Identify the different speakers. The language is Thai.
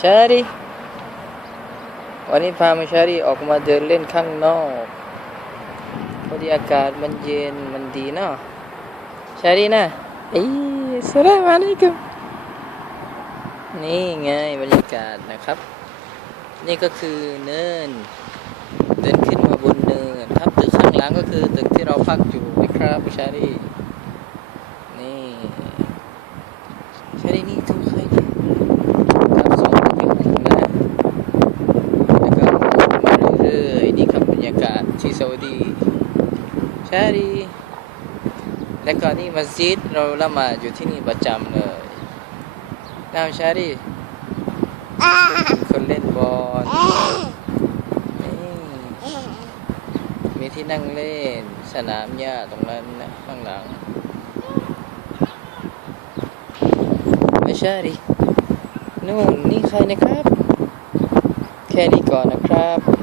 Speaker 1: ชารีวันนี้พามาชารีออกมาเดินเล่นข้างนอกพอดีอากาศมันเย็นมันดีเนาะชารีนะเอ้ยสลามอะลัยกุมนี่ไงบรรยากาศนะครับ นี่ก็คือเนิน เดินขึ้นมาบนเนินครับตึกข้างหลังก็คือตึกที่เราพักอยู่นะครับชารีนี่ชารีนี่ทุกใครเนี่ยครับสองตึกอยู่นะแล้วก็มาเรื่อยๆนี่ค รยากาศที่ซาอุดีชารีแล้วก็นี่มัสยิดเราละมาอยู่ที่นี่ประจำเลยน้ำชารีคนเล่นบอลมีที่นั่งเล่นสนามหญ้าตรงนั้นนะข้างหลังไม่ใช่ดินู่นนี่ใครนะครับ แค่นี้ก่อนนะครับ